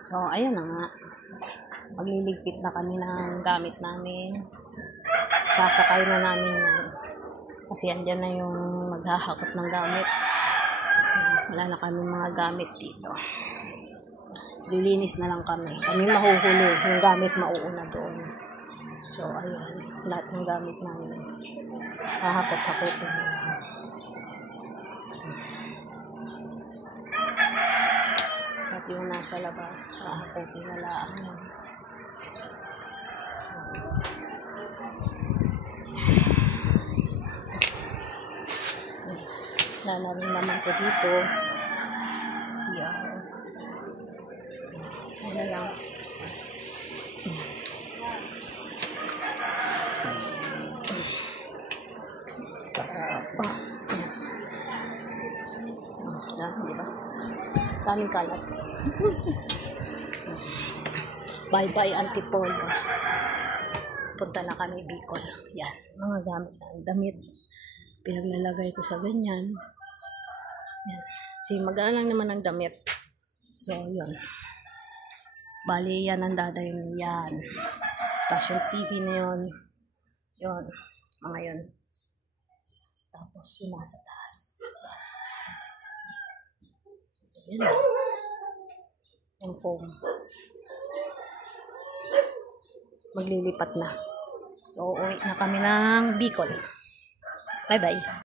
So, ayun na nga. Magliligpit na kami ng gamit namin. Sasakay na namin yan. Kasi andyan na yung maghahakot ng gamit. Wala na kami mga gamit dito. Lilinis na lang kami. Kami mahuhuli. Yung gamit mauuna doon. So, ayun. Lahat ng gamit namin. Hahakot-hakotin na lang. At yung nasa labas, hahakotin na lang. Lalarin naman ko dito. Siya. Ano lang. Diba? Daming kalat. Bye-bye, Antipolo. Punta na kami Bicol. Yan. Mga gamit na damit. Pinaglalagay ko sa ganyan. Yan. Si magaan lang naman ang damit. So, yun. Bali, yan ang dadayin yan. Station TV na yun. Yun. Mga yun. Tapos, yun nasa taas. So, yun lang. Yung foam. Maglilipat na. So, uuwi na kami ng Bicol. Bye-bye.